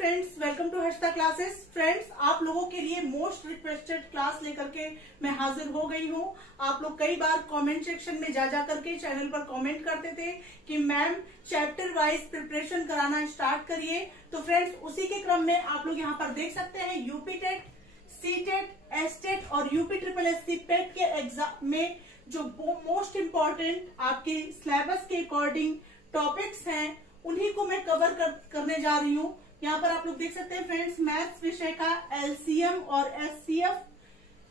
Friends, welcome to Harshita classes. Friends, आप लोगों के लिए मोस्ट रिक्वेस्टेड क्लास लेकर के मैं हाजिर हो गई हूँ। आप लोग कई बार कमेंट सेक्शन में जा करके चैनल पर कमेंट करते थे कि मैम चैप्टर वाइज प्रिपरेशन कराना स्टार्ट करिए। तो फ्रेंड्स, उसी के क्रम में आप लोग यहाँ पर देख सकते हैं UP TET, C TET, S TET और यूपी ट्रिपल एससी पेट के एग्जाम में जो मोस्ट इम्पोर्टेंट आपके सिलेबस के अकॉर्डिंग टॉपिक्स हैं उन्हीं को मैं कवर करने जा रही हूँ। यहाँ पर आप लोग देख सकते हैं फ्रेंड्स, मैथ्स विषय का एलसीएम और एचसीएफ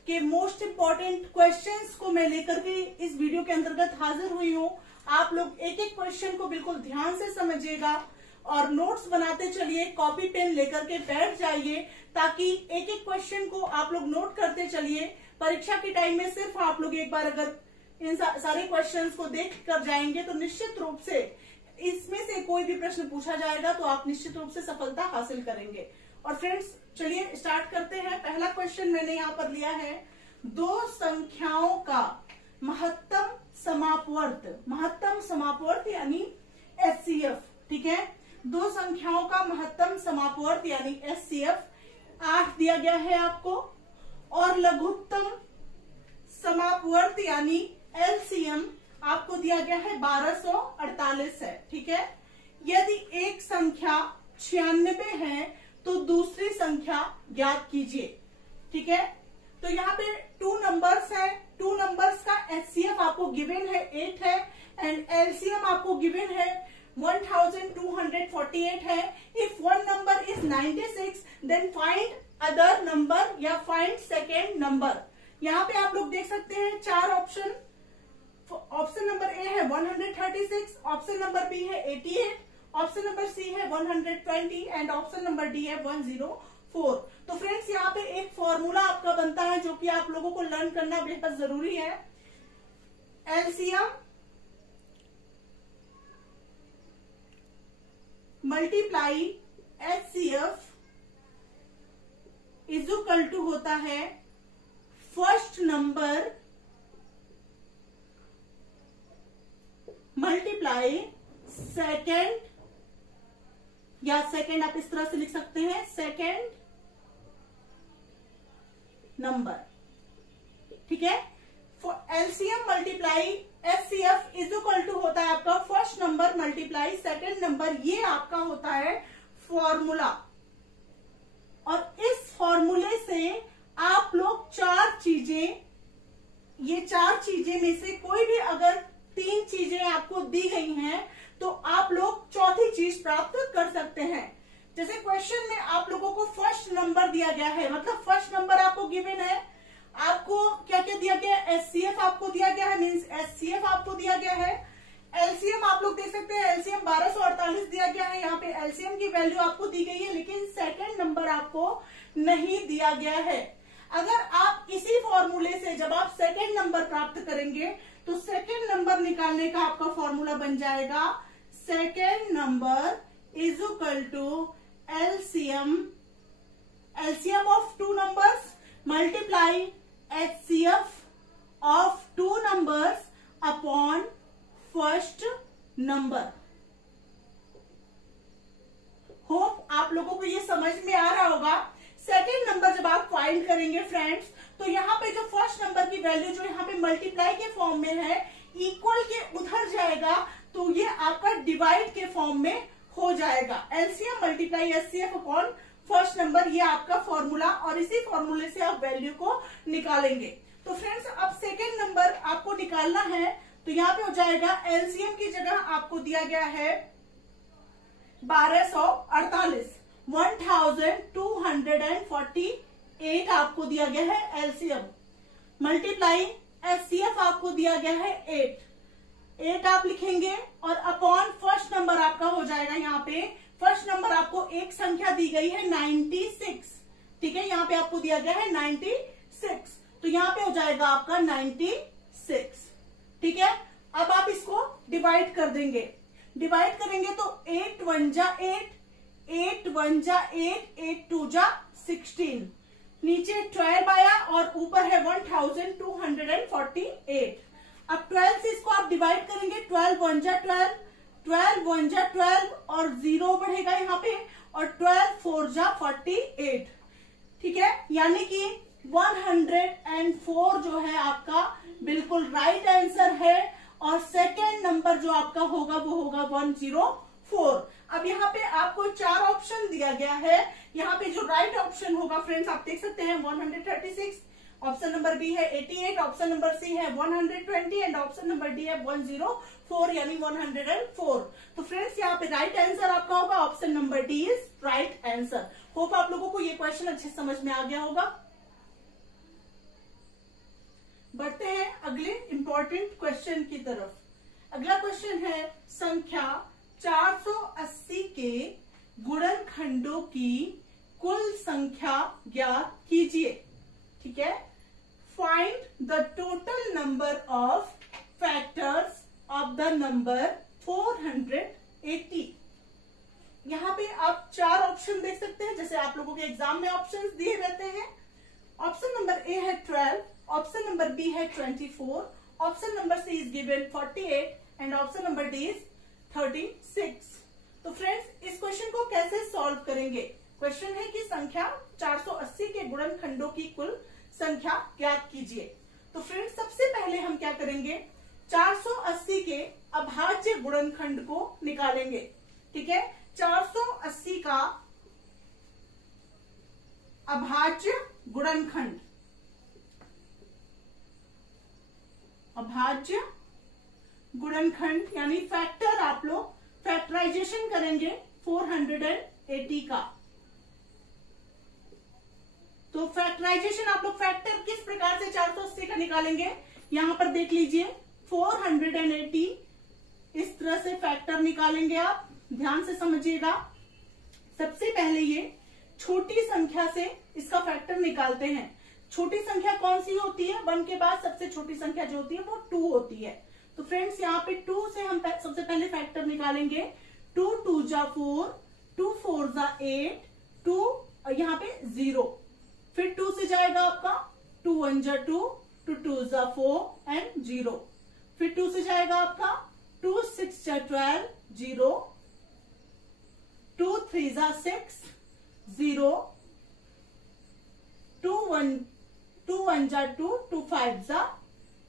के मोस्ट इम्पोर्टेंट क्वेश्चंस को मैं लेकर के इस वीडियो के अंतर्गत हाजिर हुई हूँ। आप लोग एक एक क्वेश्चन को बिल्कुल ध्यान से समझिएगा और नोट्स बनाते चलिए, कॉपी पेन लेकर के बैठ जाइए ताकि एक एक क्वेश्चन को आप लोग नोट करते चलिए। परीक्षा के टाइम में सिर्फ आप लोग एक बार अगर इन सारे क्वेश्चंस को देख कर जाएंगे तो निश्चित रूप से इसमें से कोई भी प्रश्न पूछा जाएगा तो आप निश्चित रूप से सफलता हासिल करेंगे। और फ्रेंड्स, चलिए स्टार्ट करते हैं। पहला क्वेश्चन मैंने यहाँ पर लिया है, दो संख्याओं का महत्तम समापवर्त यानी एचसीएफ। ठीक है, दो संख्याओं का महत्तम समापवर्त यानी एचसीएफ 8 दिया गया है आपको, और लघुत्तम समापवर्त यानी एलसीएम आपको दिया गया है 1248 है। ठीक है, यदि एक संख्या 96 है तो दूसरी संख्या ज्ञात कीजिए। ठीक है, तो यहाँ पे 2 नंबर्स है, 2 नंबर्स का एचसीएफ आपको गिवन है 8 है एंड एलसीएम आपको गिवन है 1248 है। If one number is 96 then find other number या फाइंड सेकेंड नंबर। यहाँ पे आप लोग देख सकते हैं 4 ऑप्शन। ऑप्शन नंबर ए है 136, ऑप्शन नंबर बी है 88, ऑप्शन नंबर सी है 120 एंड ऑप्शन नंबर डी है 104। तो फ्रेंड्स, यहाँ पे एक फॉर्मूला आपका बनता है जो कि आप लोगों को लर्न करना बेहद जरूरी है। LCM multiply HCF is equal to होता है फर्स्ट नंबर मल्टीप्लाई सेकेंड, या सेकेंड आप इस तरह से लिख सकते हैं, सेकेंड नंबर। ठीक है, LCM multiply HCF is equal to होता है आपका first number multiply second number. ये आपका होता है फॉर्मूला, और इस फॉर्मूले से आप लोग 4 चीजें, ये 4 चीजें में से कोई भी अगर 3 चीजें आपको दी गई हैं तो आप लोग चौथी चीज प्राप्त कर सकते हैं। जैसे क्वेश्चन में आप लोगों को फर्स्ट नंबर दिया गया है, मतलब फर्स्ट नंबर आपको गिवन है। आपको क्या क्या दिया गया है, एचसीएफ आपको दिया गया है, मींस एचसीएफ आपको दिया गया है। एलसीएम आप लोग देख सकते हैं, एलसीएम 1248 दिया गया है। यहाँ पे एलसीएम की वैल्यू आपको दी गई है, लेकिन सेकेंड नंबर आपको नहीं दिया गया है। अगर आप इसी फॉर्मूले से जब आप सेकेंड नंबर प्राप्त करेंगे तो सेकेंड नंबर निकालने का आपका फॉर्मूला बन जाएगा second number is equal to LCM of 2 numbers multiply HCF of 2 numbers upon first number. Hope आप लोगों को ये समझ में आ रहा होगा। सेकेंड नंबर जब आप फाइंड करेंगे फ्रेंड्स, तो यहाँ पे जो फर्स्ट नंबर की वैल्यू जो यहाँ पे मल्टीप्लाई के फॉर्म में है, इक्वल के उधर जाएगा तो ये आपका डिवाइड के फॉर्म में हो जाएगा। LCM multiply HCF upon first number, ये आपका फॉर्मूला, और इसी फॉर्मूले से आप वैल्यू को निकालेंगे। तो फ्रेंड्स, अब सेकेंड नंबर आपको निकालना है तो यहाँ पे हो जाएगा एलसीएम की जगह आपको दिया गया है 1248, 1248 आपको दिया गया है एलसीएम, मल्टीप्लाई एचसीएफ आपको दिया गया है 8 आप लिखेंगे, और अपॉन फर्स्ट नंबर आपका हो जाएगा। यहाँ पे फर्स्ट नंबर आपको एक संख्या दी गई है 96। ठीक है, यहाँ पे आपको दिया गया है 96, तो यहाँ पे हो जाएगा आपका 96। ठीक है, अब आप इसको डिवाइड कर देंगे। डिवाइड करेंगे तो 8 1 जा 8, 8 1 जा 8, 8 2 जा 16, नीचे 12 आया और ऊपर है 1248। अब 12 से इसको आप डिवाइड करेंगे, 12 1 जा 12, 12 1 जा 12 और 0 बढ़ेगा यहाँ पे, और 12 4 जा 48, ठीक है, यानी कि 104 जो है आपका बिल्कुल राइट आंसर है। और सेकेंड नंबर जो आपका होगा वो होगा 104। अब यहाँ पे आपको 4 ऑप्शन दिया गया है। यहाँ पे जो राइट ऑप्शन होगा फ्रेंड्स आप देख सकते हैं 136, ऑप्शन नंबर बी है 88, ऑप्शन नंबर सी है 120 एंड ऑप्शन नंबर डी है 104 यानी 104। तो फ्रेंड्स यहाँ पे राइट आंसर आपका होगा option number D is right answer. Hope आप लोगों को ये क्वेश्चन अच्छे समझ में आ गया होगा। बढ़ते हैं अगले इंपॉर्टेंट क्वेश्चन की तरफ। अगला क्वेश्चन है संख्या 480 के गुणनखंडों की कुल संख्या ज्ञात कीजिए। ठीक है, find the total number of factors of the number 480। यहाँ पे आप 4 ऑप्शन देख सकते हैं, जैसे आप लोगों के एग्जाम में ऑप्शंस दिए रहते हैं। ऑप्शन नंबर ए है 12, ऑप्शन नंबर बी है 24, option number C is given 48 and option number D is 36। तो फ्रेंड्स इस क्वेश्चन को कैसे सॉल्व करेंगे? क्वेश्चन है कि संख्या 480 के गुणनखंडों की कुल संख्या ज्ञात कीजिए। तो फ्रेंड्स सबसे पहले हम क्या करेंगे, 480 के अभाज्य गुणनखंड को निकालेंगे। ठीक है, 480 का अभाज्य गुणनखंड, अभाज्य गुणनखंड यानी फैक्टर आप लोग फैक्टराइजेशन करेंगे 480 का। तो फैक्टराइजेशन आप लोग फैक्टर किस प्रकार से 480 का निकालेंगे, यहां पर देख लीजिए 480 इस तरह से फैक्टर निकालेंगे। आप ध्यान से समझिएगा। सबसे पहले ये छोटी संख्या से इसका फैक्टर निकालते हैं। छोटी संख्या कौन सी होती है? 1 के बाद सबसे छोटी संख्या जो होती है वो 2 होती है। तो फ्रेंड्स यहाँ पे 2 से हम सबसे पहले फैक्टर निकालेंगे। 2 2 जा 4, 2 4 जा 8, 2 यहाँ पे 0, फिर 2 से जाएगा आपका 2 1 जा 2, 2 2 जा 4 एंड 0, फिर 2 से जाएगा आपका 2 6 जा 12 0, 2 3 जा 6 0, 2 1 जा 2, 2 5 जा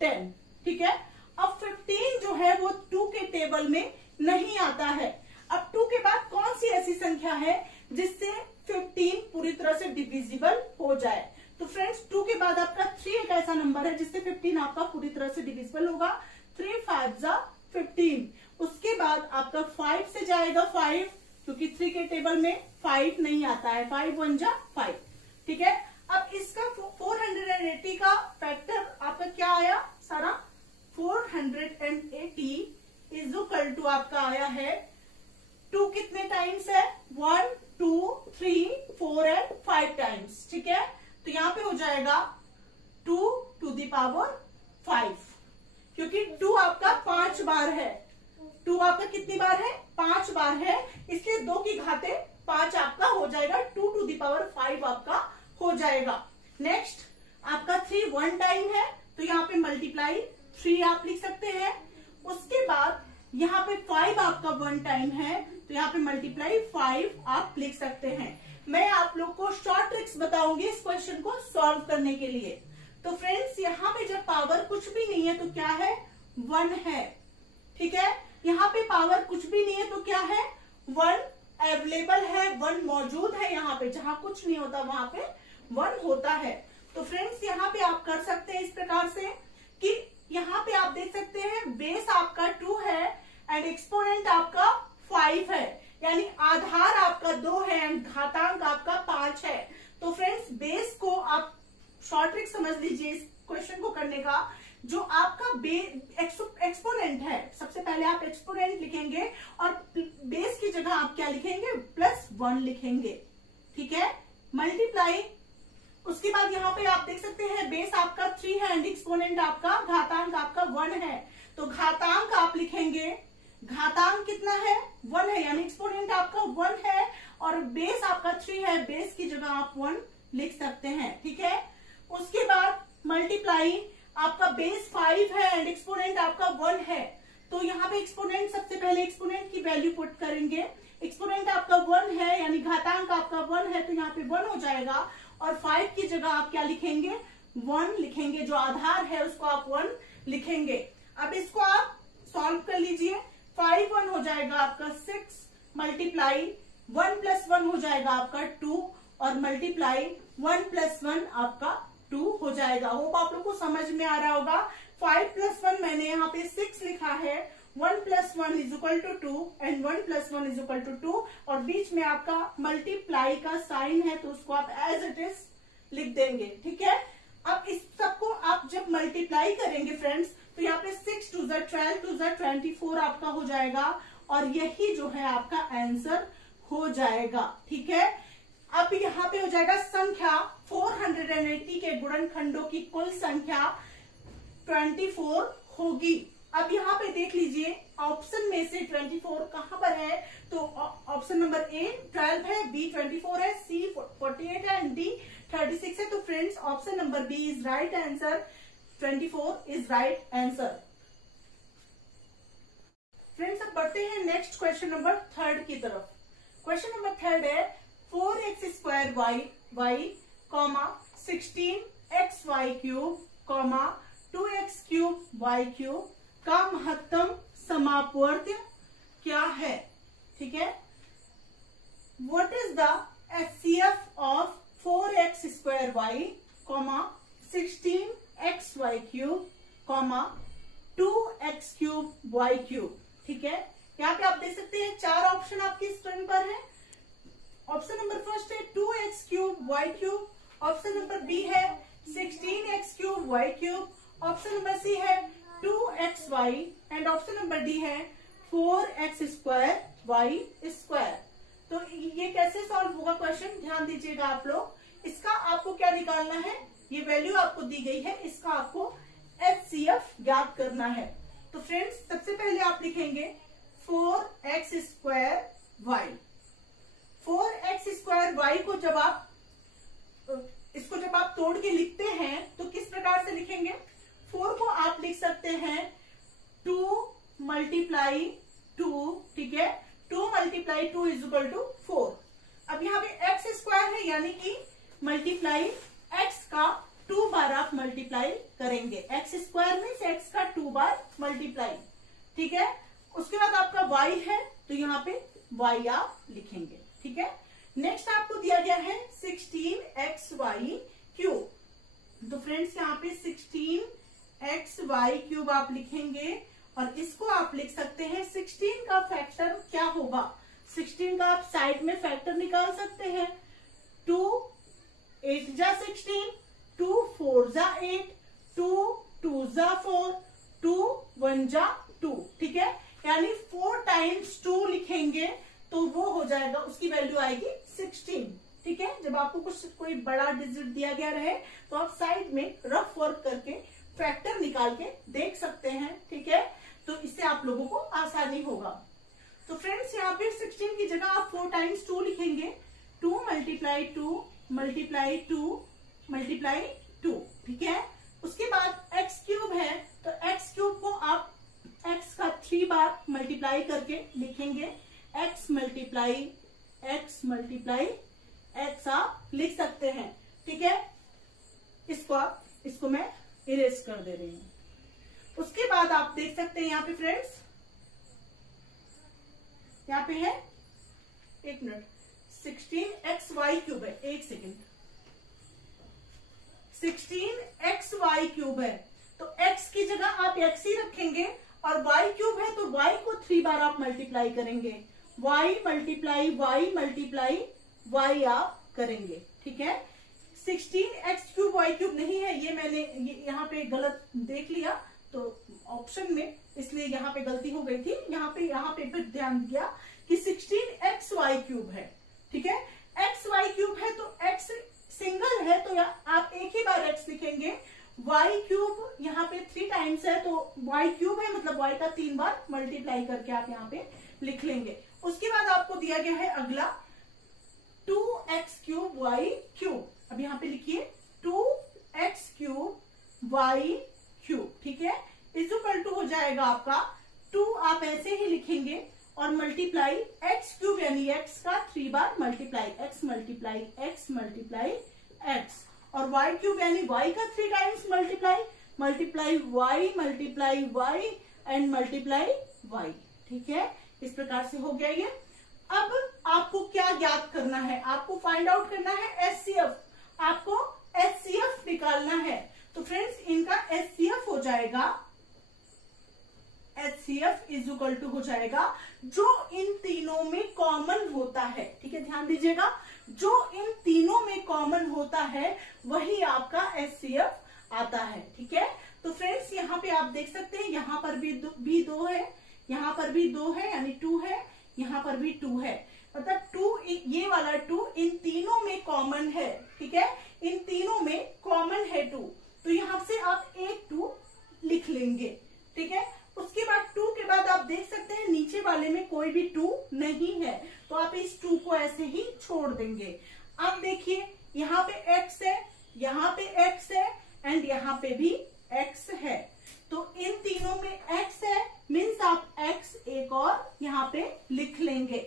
10। ठीक है, अब 15 जो है वो 2 के टेबल में नहीं आता है। अब 2 के बाद कौन सी ऐसी संख्या है जिससे 15 पूरी तरह से डिविजिबल हो जाए? तो फ्रेंड्स 2 के बाद आपका 3 एक ऐसा नंबर है जिससे 15 आपका पूरी तरह से डिविजिबल होगा। 3 5 जा 15। उसके बाद आपका 5 से जाएगा 5, क्योंकि 3 के टेबल में 5 नहीं आता है। 5 1 जा 5। ठीक है, अब इसका 480 का फैक्टर आपका क्या आया? सारा 480 इज इक्वल टू आपका आया है 2 कितने टाइम्स है? 1 2 3 4 एंड 5 टाइम्स। ठीक है, तो यहाँ पे हो जाएगा 2 टू द पावर 5, क्योंकि 2 आपका 5 बार है। 2 आपका कितनी बार है? 5 बार है, इसलिए 2 की घाते 5 आपका हो जाएगा। 2 टू द पावर 5 आपका हो जाएगा। नेक्स्ट आपका 3 1 टाइम है, तो यहाँ पे मल्टीप्लाई 3 आप लिख सकते हैं। उसके बाद यहाँ पे 5 आपका 1 टाइम है, तो यहाँ पे मल्टीप्लाई 5 आप लिख सकते हैं। मैं आप लोग को शॉर्ट ट्रिक्स बताऊंगी इस क्वेश्चन को सॉल्व करने के लिए। तो फ्रेंड्स यहाँ पे जब पावर कुछ भी नहीं है तो क्या है? 1 है। ठीक है, यहाँ पे पावर कुछ भी नहीं है तो क्या है? 1 अवेलेबल है, 1 मौजूद है। यहाँ पे जहां कुछ नहीं होता वहां पे 1 होता है। तो फ्रेंड्स यहाँ पे आप कर सकते हैं इस प्रकार से कि यहाँ पे आप देख सकते हैं बेस आपका 2 है एंड एक्सपोनेंट आपका 5 है, यानी आधार आपका 2 है एंड घातांक आपका 5 है। तो फ्रेंड्स बेस को आप शॉर्ट ट्रिक समझ लीजिए इस क्वेश्चन को करने का। जो आपका एक्सपोनेंट है, सबसे पहले आप एक्सपोनेंट लिखेंगे और बेस की जगह आप क्या लिखेंगे? +1 लिखेंगे। ठीक है, मल्टीप्लाई। उसके बाद यहाँ पे आप देख सकते हैं बेस आपका 3 है एंड एक्सपोनेंट आपका घातांक आपका 1 है, तो घातांक आप लिखेंगे। घातांक कितना है? 1 है, यानी एक्सपोनेंट आपका 1 है और बेस आपका 3 है, बेस की जगह आप 1 लिख सकते हैं। ठीक है, उसके बाद मल्टीप्लाई। आपका बेस 5 है एंड एक्सपोनेंट आपका 1 है, तो यहाँ पे एक्सपोनेंट सबसे पहले एक्सपोनेंट की वैल्यू पुट करेंगे। एक्सपोनेंट आपका 1 है, यानी यहाँ पे 1 हो जाएगा और 5 की जगह आप क्या लिखेंगे, 1 लिखेंगे। जो आधार है उसको आप 1 लिखेंगे। अब इसको आप सॉल्व कर लीजिए। 5 1 हो जाएगा आपका 6 मल्टीप्लाई 1 प्लस 1 हो जाएगा आपका 2 और मल्टीप्लाई 1 प्लस 1 आपका 2 हो जाएगा। होप आप लोग को समझ में आ रहा होगा। 5 प्लस 1 मैंने यहाँ पे 6 लिखा है, 1 plus 1 is equal to 2 and 1 plus 1 is equal to 2 और बीच में आपका मल्टीप्लाई का साइन है तो उसको आप एज इट इज लिख देंगे। ठीक है, अब इस सबको आप जब मल्टीप्लाई करेंगे फ्रेंड्स तो यहाँ पे 6 2 12 2 24 आपका हो जाएगा और यही जो है आपका आंसर हो जाएगा। ठीक है, अब यहाँ पे हो जाएगा संख्या 480 के गुणनखंडों की कुल संख्या 24 होगी। अब यहाँ पे देख लीजिए ऑप्शन में से 24 कहां पर है, तो ऑप्शन नंबर ए 12 है, बी 24 है, सी 48 है एंड डी 36 है। तो friends option number B is right answer, 24 is right answer. Friends अब बढ़ते हैं नेक्स्ट क्वेश्चन नंबर 3 की तरफ। क्वेश्चन नंबर 3 है 4x square y comma 16xy cube comma 2x cube y cube का महत्तम समापवर्त्य क्या है। ठीक है, what is the HCF of 4x square y comma 16xy cube comma 2x cube y cube. ठीक है, यहाँ पे आप देख सकते हैं 4 ऑप्शन आपकी स्क्रीन पर है। ऑप्शन नंबर फर्स्ट है 2x cube y cube, option number B है 16x cube y cube, option number C है 2xy and option number D है 4x स्क्वायर y स्क्वायर। तो ये कैसे सॉल्व होगा क्वेश्चन, ध्यान दीजिएगा आप लोग। इसका आपको क्या निकालना है, ये वैल्यू आपको दी गई है, इसका आपको HCF ज्ञात करना है। तो फ्रेंड्स सबसे पहले आप लिखेंगे 4x square y। 4x square y को जब आप तोड़ के लिखते हैं तो किस प्रकार से लिखेंगे, 4 को आप लिख सकते हैं 2 मल्टीप्लाई 2। ठीक है, 2 मल्टीप्लाई 2 इज इक्वल टू 4। अब यहाँ पे x स्क्वायर है यानी कि मल्टीप्लाई x का 2 बार आप मल्टीप्लाई करेंगे। x स्क्वायर में से x का 2 बार मल्टीप्लाई। ठीक है, उसके बाद आपका y है तो यहाँ पे y आप लिखेंगे। ठीक है, नेक्स्ट आपको दिया गया है 16xy क्यूब। तो फ्रेंड्स यहाँ पे 16xy क्यूब आप लिखेंगे और इसको आप लिख सकते हैं 16 का फैक्टर क्या होगा। 16 का आप साइड में फैक्टर निकाल सकते हैं। 2 8 जा 16, 2 4 जा 8, 2 2 जा 4, 2 1 जा 2। ठीक है, यानी 4 टाइम्स 2 लिखेंगे तो वो हो जाएगा, उसकी वैल्यू आएगी 16। ठीक है, जब आपको कोई बड़ा डिजिट दिया गया रहे तो आप साइड में रफ वर्क करके फैक्टर निकाल के देख सकते हैं। ठीक है, तो इससे आप लोगों को आसानी होगा। तो फ्रेंड्स यहाँ पे 16 की जगह आप 4 टाइम्स 2 लिखेंगे, 2 मल्टीप्लाई 2 मल्टीप्लाई 2 मल्टीप्लाई 2। ठीक है, उसके बाद x क्यूब है तो x क्यूब को आप x का 3 बार मल्टीप्लाई करके लिखेंगे। x मल्टीप्लाई x आप लिख सकते हैं। ठीक है, इसको मैं इरेज कर दे रही हूं। उसके बाद आप देख सकते हैं यहाँ पे फ्रेंड्स, यहाँ पे है 1 मिनट 16xy क्यूब है, 1 सेकेंड, 16xy क्यूब है तो x की जगह आप x ही रखेंगे और y क्यूब है तो y को 3 बार आप मल्टीप्लाई करेंगे। y मल्टीप्लाई y आप करेंगे। ठीक है, 16x क्यूब y क्यूब नहीं है, ये मैंने यहाँ पे गलत देख लिया तो ऑप्शन में, इसलिए यहाँ पे गलती हो गई थी। यहाँ पे फिर ध्यान दिया कि 16xy क्यूब है। ठीक है, xy क्यूब है तो x सिंगल है तो आप एक ही बार x लिखेंगे। y क्यूब यहाँ पे 3 टाइम्स है तो y क्यूब है मतलब y का 3 बार मल्टीप्लाई करके आप यहाँ पे लिख लेंगे। उसके बाद आपको दिया गया है अगला 2x क्यूब y क्यूब। अब यहाँ पे लिखिए 2x क्यूब y क्यूब। ठीक है, इज इक्वल टू हो जाएगा आपका 2 आप ऐसे ही लिखेंगे और मल्टीप्लाई एक्स क्यूब यानी एक्स का 3 बार multiply x multiply x multiply x, और वाई क्यूब यानी वाई का 3 times multiply multiply y and multiply y. ठीक है, इस प्रकार से हो गया ये। अब आपको क्या ज्ञात करना है, आपको फाइंड आउट करना है एचसीएफ, आपको एचसीएफ निकालना है। तो फ्रेंड्स इनका एचसीएफ हो जाएगा, एचसीएफ इज इक्वल टू हो जाएगा जो इन तीनों में कॉमन होता है। ठीक है, ध्यान दीजिएगा, जो इन तीनों में कॉमन होता है वही आपका एचसीएफ आता है। ठीक है, तो फ्रेंड्स यहाँ पे आप देख सकते हैं, यहाँ पर भी दो है, यहाँ पर भी 2 है यानी 2 है, यहाँ पर भी 2 है, मतलब 2, ये वाला 2 इन तीनों में कॉमन है। ठीक है, इन तीनों में कॉमन है 2, तो यहाँ से आप एक 2 लिख लेंगे। ठीक है, उसके बाद 2 के बाद आप देख सकते हैं नीचे वाले में कोई भी 2 नहीं है, तो आप इस 2 को ऐसे ही छोड़ देंगे। अब देखिए यहाँ पे x है, यहाँ पे x है एंड यहाँ पे भी x है, तो इन तीनों में x है, मीन्स आप x एक और यहाँ पे लिख लेंगे।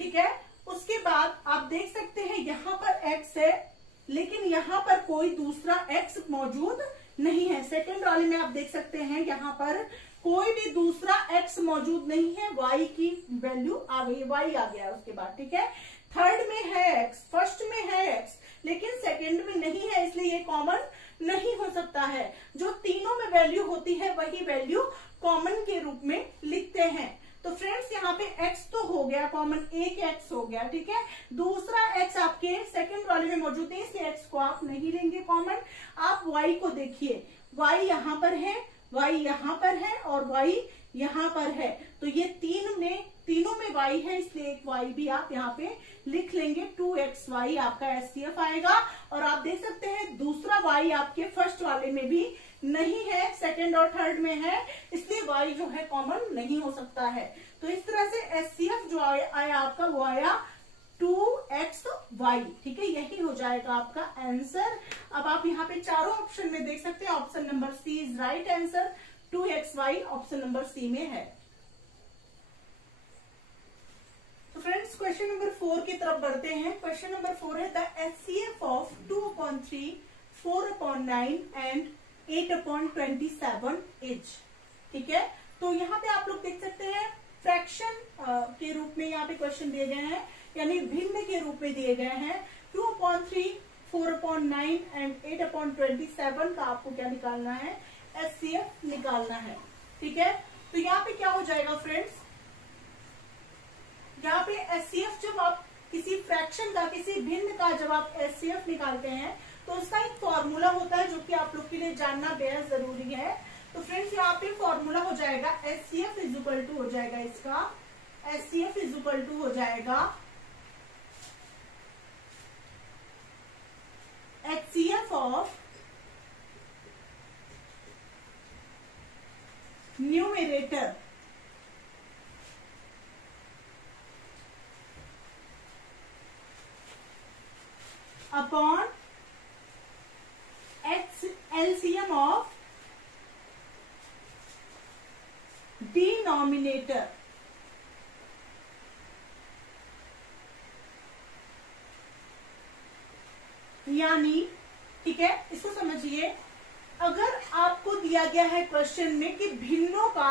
ठीक है, उसके बाद आप देख सकते हैं यहाँ पर x है लेकिन यहाँ पर कोई दूसरा x मौजूद नहीं है। सेकंड वाले में आप देख सकते हैं यहाँ पर कोई भी दूसरा x मौजूद नहीं है, y की वैल्यू आ गई, y आ गया उसके बाद। ठीक है, थर्ड में है x, फर्स्ट में है x लेकिन सेकंड में नहीं है, इसलिए ये कॉमन नहीं हो सकता है। जो तीनों में वैल्यू होती है वही वैल्यू कॉमन के रूप में लिखते हैं। तो फ्रेंड्स यहाँ पे x तो हो गया कॉमन, एक x हो गया। ठीक है, दूसरा x आपके सेकंड वाले में मौजूद है, इसलिए x को आप नहीं लेंगे कॉमन। आप y को देखिए, y यहाँ पर है, y यहाँ पर है और y यहाँ पर है, तो ये तीनों में y है, इसलिए एक y भी आप यहाँ पे लिख लेंगे। 2xy आपका एचसीएफ आएगा। और आप देख सकते हैं दूसरा y आपके फर्स्ट वाले में भी नहीं है, सेकंड और थर्ड में है, इसलिए y जो है कॉमन नहीं हो सकता है। तो इस तरह से एचसीएफ जो आया आपका वो आया 2xy। ठीक है, यही हो जाएगा आपका आंसर। अब आप यहाँ पे चारों ऑप्शन में देख सकते हैं, option number C is right answer, 2xy option number C में है। तो फ्रेंड्स क्वेश्चन नंबर 4 की तरफ बढ़ते हैं। क्वेश्चन नंबर 4 है the HCF of 2/3, 4/9 and 8/27 is. ठीक है, तो यहाँ पे आप लोग देख सकते हैं फ्रैक्शन के रूप में यहाँ पे क्वेश्चन दिए गए हैं, यानी भिन्न के रूप में दिए गए हैं। 2/3, 4/9 एंड 8/27 का आपको क्या निकालना है, एचसीएफ निकालना है। ठीक है, तो यहाँ पे क्या हो जाएगा फ्रेंड्स, यहाँ पे एचसीएफ जब आप किसी फ्रैक्शन का, किसी भिन्न का जब आप एचसीएफ निकालते हैं तो उसका एक फॉर्मूला होता है जो कि आप लोग के लिए जानना बेहद जरूरी है। तो फ्रेंड्स यहाँ पे फॉर्मूला हो जाएगा एचसीएफ इज इक्वल टू हो जाएगा इसका, एचसीएफ इज इक्वल टू हो जाएगा HCF of numerator upon LCM of denominator. यानी ठीक है, इसको समझिए, अगर आपको दिया गया है क्वेश्चन में कि भिन्नों का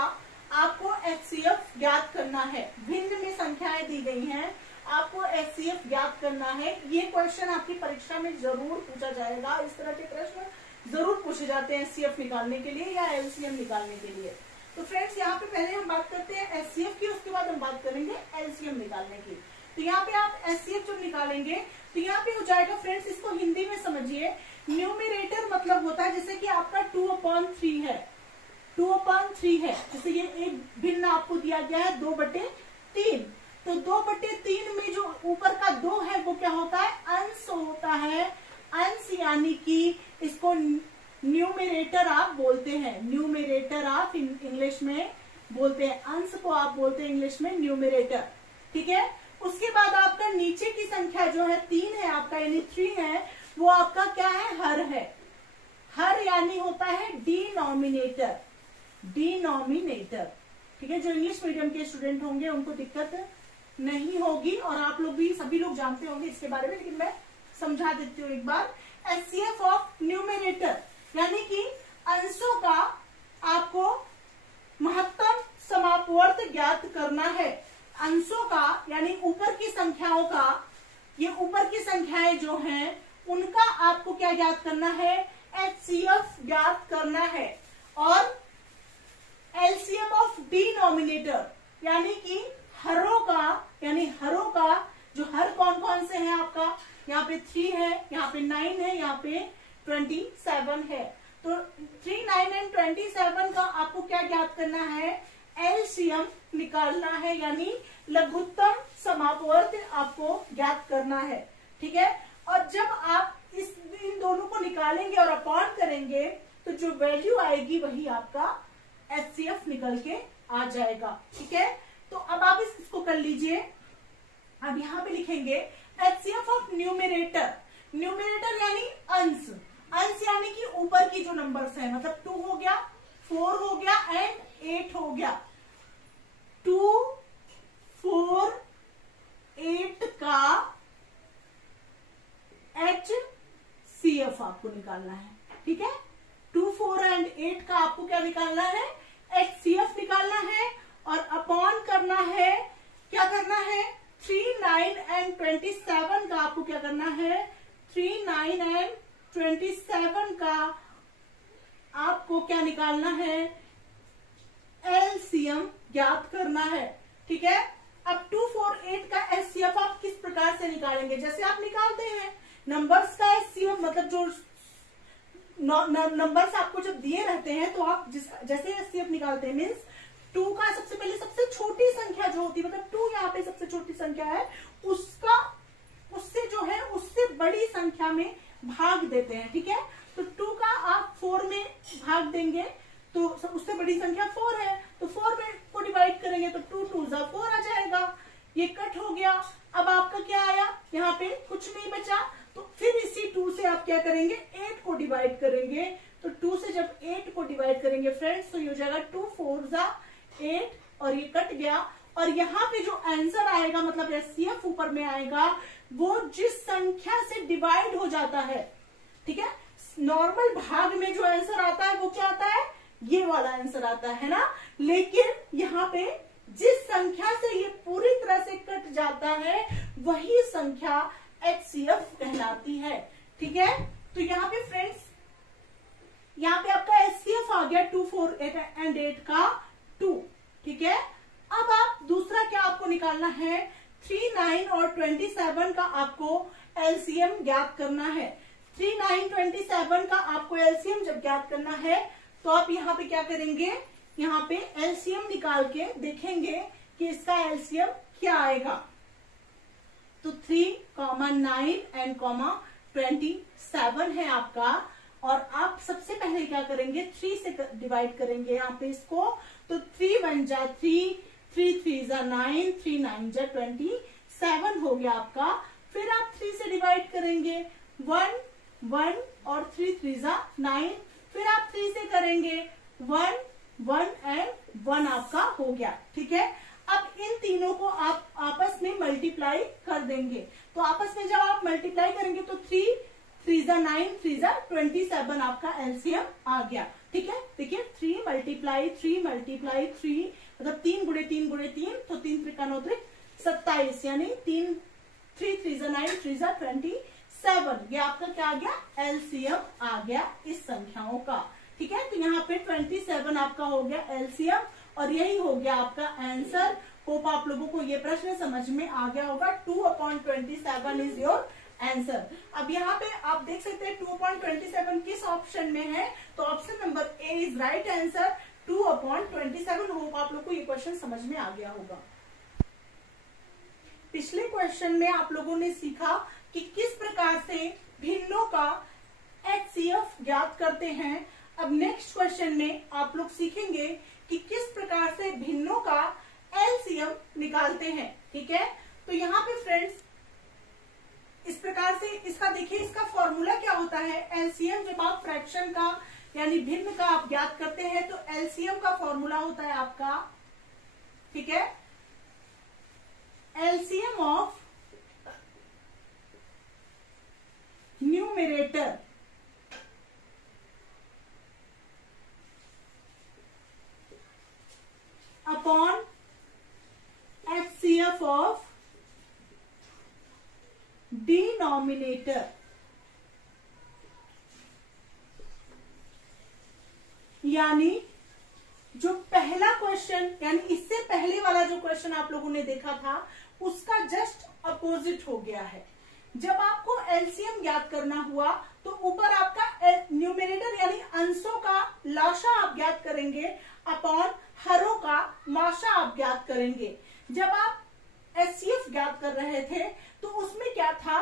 आपको एचसीएफ ज्ञात करना है, भिन्न में संख्याएं दी गई हैं, आपको एचसीएफ ज्ञात करना है, ये क्वेश्चन आपकी परीक्षा में जरूर पूछा जाएगा। इस तरह के प्रश्न जरूर पूछे जाते हैं एचसीएफ निकालने के लिए या एलसीएम निकालने के लिए। तो फ्रेंड्स यहाँ पे पहले हम बात करते हैं एचसीएफ की, उसके बाद हम बात करेंगे एलसीएम निकालने की। तो यहाँ पे आप एचसीएफ जब निकालेंगे तो यहाँ पे हो जाएगा फ्रेंड्स, इसको हिंदी में समझिए, न्यूमरेटर मतलब होता है जैसे कि आपका 2/3 है, 2/3 है, जैसे ये एक भिन्न आपको दिया गया है 2/3, तो 2/3 में जो ऊपर का 2 है वो क्या होता है, अंश होता है। अंश यानी कि इसको न्यूमरेटर आप बोलते हैं, न्यूमरेटर आप इंग्लिश में बोलते हैं, अंश को आप बोलते हैं इंग्लिश में न्यूमरेटर। ठीक है, उसके बाद आपका नीचे की संख्या जो है 3 है आपका, यानी 3 है, वो आपका क्या है, हर है। हर यानी होता है डिनोमिनेटर, डिनोमिनेटर। ठीक है, जो इंग्लिश मीडियम के स्टूडेंट होंगे उनको दिक्कत नहीं होगी, और आप लोग भी सभी लोग जानते होंगे इसके बारे में, लेकिन मैं समझा देती हूँ एक बार। एचसीएफ ऑफ न्यूमरेटर यानी कि अंशों का आपको महत्तम समापवर्त ज्ञात करना है। अंशों का यानी ऊपर की संख्याओं का, ये ऊपर की संख्याएं जो हैं उनका आपको क्या ज्ञात करना है, एचसीएफ ज्ञात करना है। और एलसीएम ऑफ डिनोमिनेटर यानी कि हरों का, यानी हरों का जो हर कौन कौन से हैं आपका, यहाँ पे 3 है, यहाँ पे 9 है, यहाँ पे 27 है। तो 3, 9 एंड 27 का आपको क्या ज्ञात करना है, एलसीएम निकालना है, यानी लघुत्तम समापवर्त आपको ज्ञात करना है। ठीक है, और जब आप इन दोनों को निकालेंगे और अपॉन करेंगे तो जो वैल्यू आएगी वही आपका एचसीएफ निकल के आ जाएगा। ठीक है, तो अब आप इसको कर लीजिए। अब यहाँ पे लिखेंगे एचसीएफ ऑफ न्यूमरेटर। न्यूमरेटर यानी अंश, अंश यानी कि ऊपर की जो नंबर्स है, मतलब 2 हो गया, 4 हो गया एंड 8 हो गया। 2, 4, 8 का एचसीएफ आपको निकालना है। ठीक है, 2, 4 एंड 8 का आपको क्या निकालना है, एचसीएफ निकालना है, और अपॉन करना है, क्या करना है, 3, 9 एंड 27 का आपको क्या करना है, 3, 9 एंड 27 का आपको क्या निकालना है, एलसीएम ज्ञात करना है। ठीक है, अब 2, 4, 8 का एचसीएफ आप किस प्रकार से निकालेंगे, जैसे आप निकालते हैं नंबर्स का एचसीएफ, मतलब जो नंबर्स आपको जब दिए रहते हैं तो आप जैसे एचसीएफ निकालते हैं, मीन्स 2 का सबसे पहले सबसे छोटी संख्या जो होती है, मतलब 2 यहाँ पे सबसे छोटी संख्या है, उससे जो है उससे बड़ी संख्या में भाग देते हैं। ठीक है, तो 2 का आप 4 में भाग देंगे तो उससे बड़ी संख्या 4 है, तो 4 में को डिवाइड करेंगे तो 2 2 4 आ जाएगा, ये कट हो गया। अब आपका क्या आया, यहाँ पे कुछ नहीं बचा, तो फिर इसी 2 से आप क्या करेंगे, 8 को डिवाइड करेंगे। तो 2 से जब 8 को डिवाइड करेंगे फ्रेंड्स, तो ये हो जाएगा 2 4 8, और ये कट गया। और यहाँ पे जो आंसर आएगा, मतलब एचसीएफ ऊपर में आएगा, वो जिस संख्या से डिवाइड हो जाता है। ठीक है, नॉर्मल भाग में जो आंसर आता है वो क्या आता है, ये वाला आंसर आता है ना, लेकिन यहाँ पे जिस संख्या से ये पूरी तरह से कट जाता है वही संख्या एचसीएफ कहलाती है। ठीक है, तो यहाँ पे फ्रेंड्स, यहाँ पे आपका एचसीएफ आ गया 2, 4 एंड 8 का 2। ठीक है, अब आप दूसरा क्या आपको निकालना है, 3, 9 और 27 का आपको एलसीएम ज्ञात करना है। 3, 9, 27 का आपको एलसीएम जब ज्ञात करना है तो आप यहाँ पे क्या करेंगे, यहाँ पे एलसीएम निकाल के देखेंगे कि इसका एलसीएम क्या आएगा। तो 3, 9 एंड 27 है आपका, और आप सबसे पहले क्या करेंगे, 3 से डिवाइड करेंगे यहाँ पे इसको, तो 3 1 जा 3, 3 3 जा 9, 3 9 जा 27 हो गया आपका। फिर आप 3 से डिवाइड करेंगे, 1 1 और 3 3 जा 9, फिर आप 3 से करेंगे 1 1 एंड 1 आपका हो गया। ठीक है, अब इन तीनों को आप आपस में मल्टीप्लाई कर देंगे, तो आपस में जब आप मल्टीप्लाई करेंगे तो 3 3 जा 9, 3 जा 27 आपका एलसीएम आ गया। ठीक है, देखिए 3 मल्टीप्लाई 3 मल्टीप्लाई 3, मतलब 3 गुणे 3 गुणे 3, तो 3 3 9 27, यानी 3 3 जा 9, 3 जा 27, ये आपका क्या आ गया, एलसीएम आ गया इस संख्याओं का। ठीक है, तो यहाँ पे 27 आपका हो गया एलसीएम, और यही हो गया आपका आंसर। होप आप लोगों को ये प्रश्न समझ में आ गया होगा। 2/27 इज योर आंसर। अब यहाँ पे आप देख सकते हैं 2/27 किस ऑप्शन में है, तो option number A is right answer, 2/27। Hope आप लोग को ये क्वेश्चन समझ में आ गया होगा। पिछले क्वेश्चन में आप लोगों ने सीखा कि किस प्रकार से भिन्नों का एचसीएफ ज्ञात करते हैं। अब नेक्स्ट क्वेश्चन में आप लोग सीखेंगे कि किस प्रकार से भिन्नों का एलसीएम निकालते हैं। ठीक है, तो यहाँ पे फ्रेंड्स इस प्रकार से इसका देखिए, इसका फॉर्मूला क्या होता है, एलसीएम जब आप फ्रैक्शन का यानी भिन्न का आप ज्ञात करते हैं तो एलसीएम का फॉर्मूला होता है आपका ठीक है। LCM of numerator upon HCF of denominator, यानी जो पहला क्वेश्चन, यानी इससे पहले वाला जो क्वेश्चन आप लोगों ने देखा था उसका जस्ट अपोजिट हो गया है। जब आपको एलसीएम ज्ञात करना हुआ तो ऊपर आपका न्यूमरेटर यानी अंशों का लाशा आप ज्ञात करेंगे, अपॉन हरों का माशा आप ज्ञात करेंगे। जब आप एचसीएफ ज्ञात कर रहे थे तो उसमें क्या था,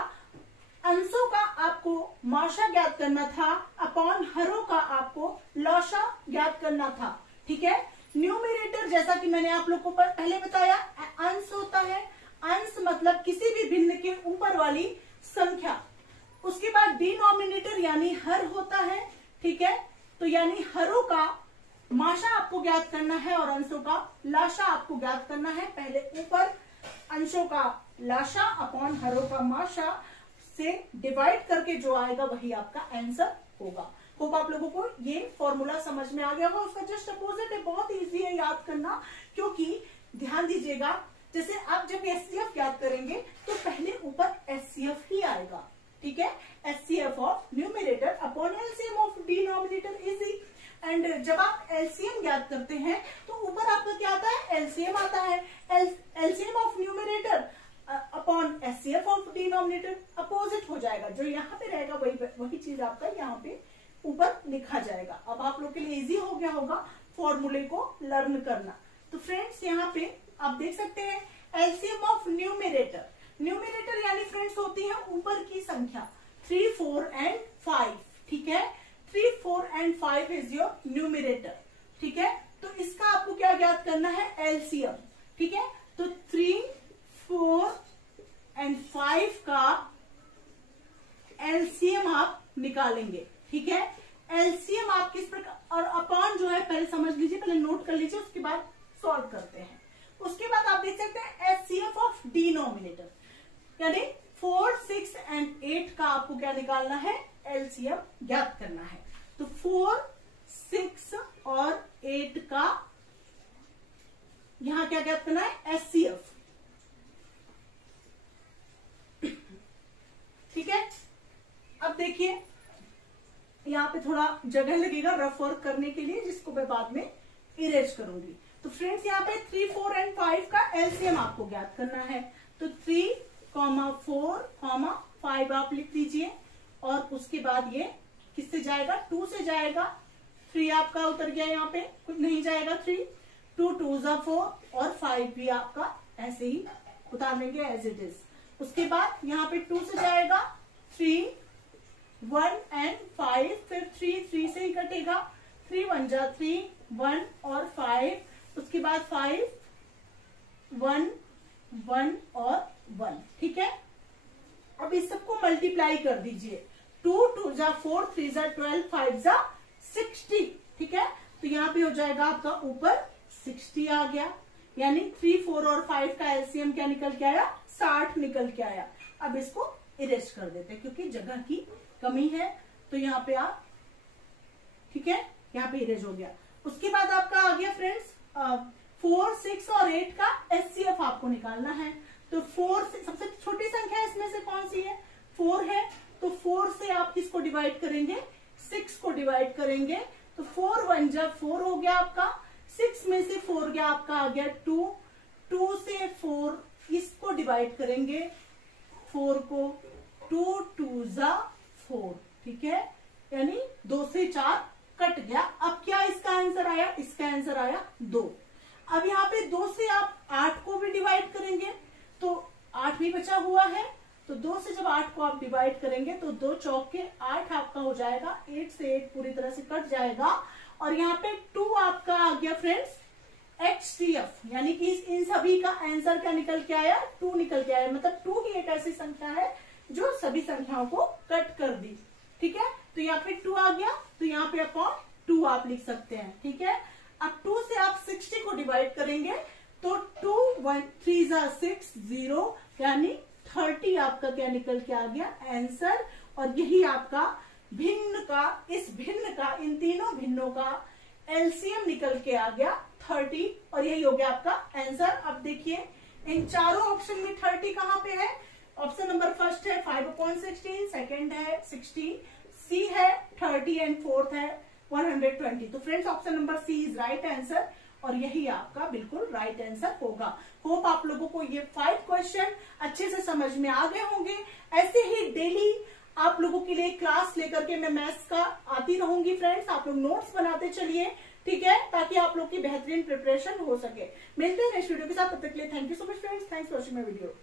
अंशों का आपको माशा ज्ञात करना था, अपॉन हरों का आपको लौशा ज्ञात करना था। ठीक है। न्यूमरेटर जैसा कि मैंने आप लोग को पहले बताया, अंश होता है। अंश मतलब किसी भी भिन्न के ऊपर वाली संख्या। उसके बाद डिनोमिनेटर यानी हर होता है। ठीक है। तो यानी हरों का माशा आपको ज्ञात करना है और अंशों का लाशा आपको ज्ञात करना है। पहले ऊपर अंशों का लाशा अपॉन हरों का माशा से डिवाइड करके जो आएगा वही आपका आंसर होगा। होप आप लोगों को ये फॉर्मूला समझ में आ गया होगा। उसका जस्ट अपोजिट है, बहुत इजी है याद करना, क्योंकि ध्यान दीजिएगा जैसे आप जब एचसीएफ याद करेंगे तो पहले ऊपर एचसीएफ ही आएगा। ठीक है। HCF of numerator upon LCM of denominator, easy. And जब आप एलसीएम याद करते हैं तो ऊपर आपका क्या आता है, एलसीएम आता है। LCM of numerator upon HCF of denominator opposite हो जाएगा। जो यहाँ पे रहेगा वही चीज आपका यहाँ पे ऊपर लिखा जाएगा। अब आप लोग के लिए इजी हो गया होगा फॉर्मूले को लर्न करना। तो फ्रेंड्स यहाँ पे आप देख सकते हैं एलसीएम ऑफ न्यूमरेटर, न्यूमरेटर यानी फ्रेंड्स होती है ऊपर की संख्या 3, 4 एंड 5। ठीक है। 3, 4 एंड 5 इज योर न्यूमरेटर। ठीक है। तो इसका आपको क्या ज्ञात करना है, एलसीएम। ठीक है। तो 3, 4 एंड 5 का एलसीएम आप निकालेंगे। ठीक है। एलसीएम आप किस प्रकार, और अपॉन जो है पहले समझ लीजिए, पहले नोट कर लीजिए, उसके बाद सॉल्व करते हैं। उसके बाद आप देख सकते हैं एचसीएफ ऑफ डिनोमिनेटर, यानी 4, 6 एंड 8 का आपको क्या निकालना है, एलसीएम ज्ञात करना है। तो 4, 6 और 8 का यहां क्या ज्ञात करना है, एचसीएफ। ठीक है। अब देखिए यहाँ पे थोड़ा जगह लगेगा रफ वर्क करने के लिए, जिसको मैं बाद में इरेज करूंगी। तो फ्रेंड्स यहाँ पे 3, 4 एंड 5 का एलसीएम आपको ज्ञात करना है। तो 3, 4, 5 आप लिख दीजिए, और उसके बाद ये किससे जाएगा, 2 से जाएगा। 3 आपका उतर गया, यहाँ पे कुछ नहीं जाएगा। 3, 2 2 4 और 5 भी आपका ऐसे ही उतार लेंगे एज इट इज। उसके बाद यहाँ पे 2 से जाएगा, 3, 1 एंड 5, फिर 3 से ही कटेगा। 3 1 जा 3, 1 और 5, उसके बाद 5, 1 1 और 1। ठीक है। अब इस सबको मल्टीप्लाई कर दीजिए। 2 2 जा 4, 3 जा 12, 5 जा 60। ठीक है। तो यहाँ पे हो जाएगा आपका ऊपर 60 आ गया, यानी 3, 4 और 5 का एलसीएम क्या निकल के आया, 60 निकल के आया। अब इसको इरेज कर देते हैं क्योंकि जगह की कमी है, तो यहाँ पे आप, ठीक है, यहाँ पे इरेज हो गया। उसके बाद आपका आ गया फ्रेंड्स 4, 6 और 8 का एचसीएफ आपको निकालना है। तो 4 से सबसे छोटी संख्या इसमें से कौन सी है, 4 है। तो 4 से आप किसको डिवाइड करेंगे, 6 को डिवाइड करेंगे। तो 4 1 जा 4 हो गया आपका। 6 में से 4 गया आपका आ गया 2। 2 से 4 इसको डिवाइड करेंगे, 4 को, 2 2 जा 4। ठीक है। यानी 2 से 4 कट गया। अब क्या इसका आंसर आया, इसका आंसर आया 2। अब यहाँ पे 2 से आप 8 को भी डिवाइड करेंगे तो 8 भी बचा हुआ है। तो 2 से जब 8 को आप डिवाइड करेंगे तो 2 चौके 8 आपका हो जाएगा। 8 से 8 पूरी तरह से कट जाएगा। और यहाँ पे 2 आपका आ गया फ्रेंड्स एचसीएफ, यानी कि इन सभी का आंसर क्या निकल के आया, 2 निकल के आया। मतलब 2 ही एक ऐसी संख्या है जो सभी संख्याओं को कट कर दी। ठीक है। तो यहाँ पे 2 आ गया, तो यहाँ पे अपॉन 2 आप लिख सकते हैं। ठीक है। अब 2 से आप 60 को डिवाइड करेंगे तो 2 1 3 जा 6 0 यानी 30 आपका क्या निकल के आ गया आंसर। और यही आपका भिन्न का, इस भिन्न का, इन तीनों भिन्नों का एलसीएम निकल के आ गया 30 और यही हो गया आपका आंसर। अब देखिए इन चारों ऑप्शन में 30 कहां पे है। ऑप्शन नंबर फर्स्ट है 5/16, सेकंड है 16, सी है 30 एंड फोर्थ है 120। तो friends option number C is right answer और यही आपका बिल्कुल राइट आंसर होगा। होप आप लोगों को ये 5 क्वेश्चन अच्छे से समझ में आ गए होंगे। ऐसे ही डेली आप लोगों के लिए क्लास लेकर के मैं मैथ्स का आती रहूंगी फ्रेंड्स। आप लोग नोट्स बनाते चलिए, ठीक है, ताकि आप लोग की बेहतरीन प्रिपरेशन हो सके। मिलते हैं नेक्स्ट वीडियो के साथ, तब तक के लिए thank you so much friends, thanks for watching my video.